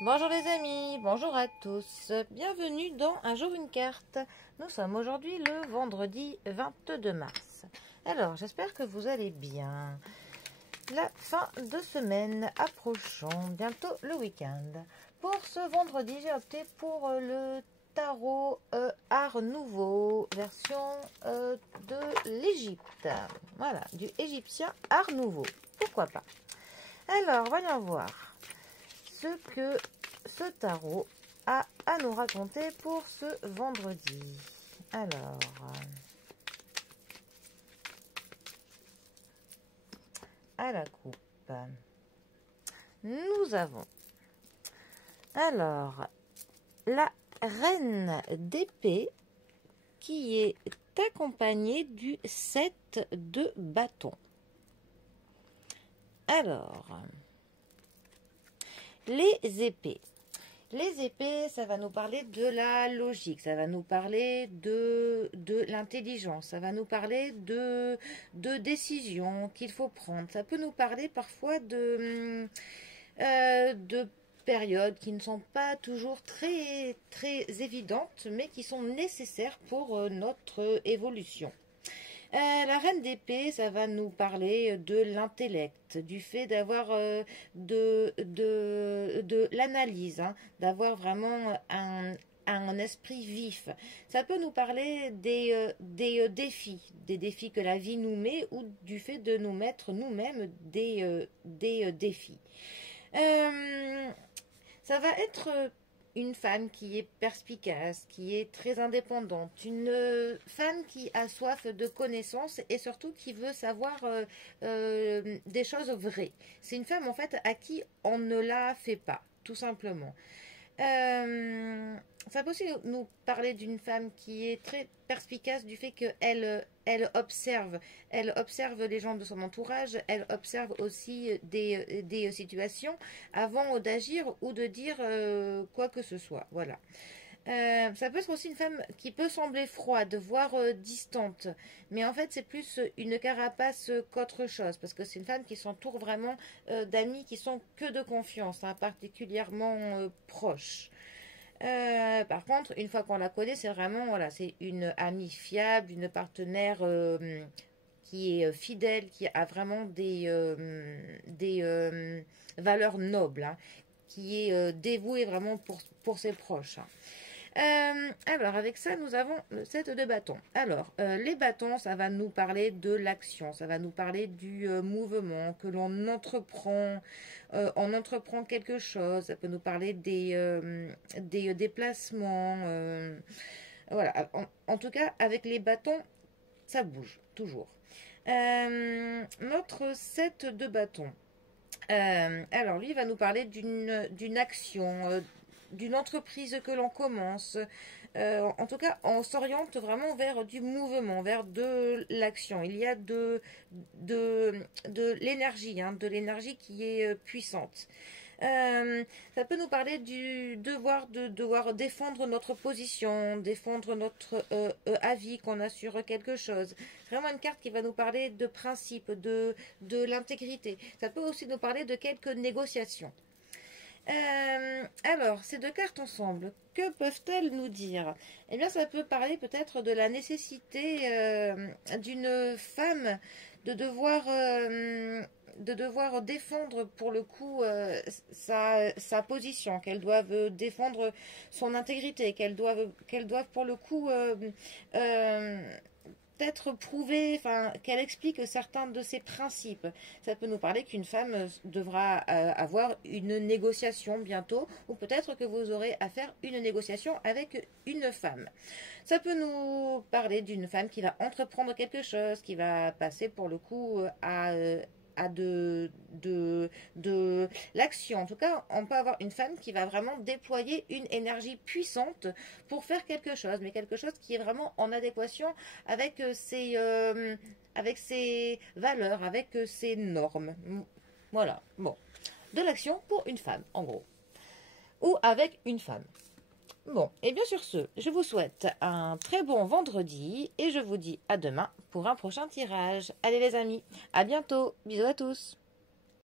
Bonjour les amis, bonjour à tous, bienvenue dans Un jour une carte. Nous sommes aujourd'hui le vendredi 22 mars. Alors j'espère que vous allez bien. La fin de semaine approchant, bientôt le week-end. Pour ce vendredi, j'ai opté pour le tarot Art Nouveau, version de l'Égypte. Voilà, du égyptien Art Nouveau, pourquoi pas. Alors, voyons voir ce que ce tarot a à nous raconter pour ce vendredi. Alors, à la coupe, nous avons alors la reine d'épée qui est accompagnée du 7 de bâton. Alors, les épées. Les épées, ça va nous parler de la logique, ça va nous parler de l'intelligence, ça va nous parler de décisions qu'il faut prendre. Ça peut nous parler parfois de périodes qui ne sont pas toujours très évidentes, mais qui sont nécessaires pour notre évolution. La reine d'épée, ça va nous parler de l'intellect, du fait d'avoir de l'analyse, hein, d'avoir vraiment un esprit vif. Ça peut nous parler des défis que la vie nous met ou du fait de nous mettre nous-mêmes des défis. Ça va être une femme qui est perspicace, qui est très indépendante, une femme qui a soif de connaissances et surtout qui veut savoir des choses vraies. C'est une femme en fait à qui on ne la fait pas, tout simplement. Ça peut aussi nous parler d'une femme qui est très perspicace du fait qu'elle elle observe les gens de son entourage, elle observe aussi des situations avant d'agir ou de dire quoi que ce soit. Voilà. Ça peut être aussi une femme qui peut sembler froide, voire distante, mais en fait c'est plus une carapace qu'autre chose, parce que c'est une femme qui s'entoure vraiment d'amis qui sont que de confiance, hein, particulièrement proches. Par contre, une fois qu'on la connaît, c'est vraiment, voilà, c'est une amie fiable, une partenaire qui est fidèle, qui a vraiment des valeurs nobles, hein, qui est dévouée vraiment pour ses proches, hein. Alors, avec ça, nous avons le 7 de bâtons. Alors, les bâtons, ça va nous parler de l'action, ça va nous parler du mouvement, que l'on entreprend, on entreprend quelque chose, ça peut nous parler des déplacements. Voilà, en tout cas, avec les bâtons, ça bouge, toujours. Notre 7 de bâtons. Alors, lui, il va nous parler d'une action, d'une entreprise que l'on commence. En tout cas, on s'oriente vraiment vers du mouvement, vers de l'action. Il y a de l'énergie, hein, de l'énergie qui est puissante. Ça peut nous parler du devoir de devoir défendre notre position, défendre notre avis qu'on a sur quelque chose. C'est vraiment une carte qui va nous parler de principe, de l'intégrité. Ça peut aussi nous parler de quelques négociations. Alors, ces deux cartes ensemble, que peuvent-elles nous dire? Eh bien, ça peut parler peut-être de la nécessité d'une femme de devoir défendre pour le coup sa position, qu'elle doive défendre son intégrité, qu'elle doive pour le coup peut-être prouver, enfin, qu'elle explique certains de ses principes. Ça peut nous parler qu'une femme devra avoir une négociation bientôt, ou peut-être que vous aurez à faire une négociation avec une femme. Ça peut nous parler d'une femme qui va entreprendre quelque chose, qui va passer pour le coup à de l'action. En tout cas, on peut avoir une femme qui va vraiment déployer une énergie puissante pour faire quelque chose, mais quelque chose qui est vraiment en adéquation avec ses valeurs, avec ses normes. Voilà, bon. De l'action pour une femme, en gros. Ou avec une femme. Bon, et bien sur ce, je vous souhaite un très bon vendredi et je vous dis à demain pour un prochain tirage. Allez les amis, à bientôt, bisous à tous.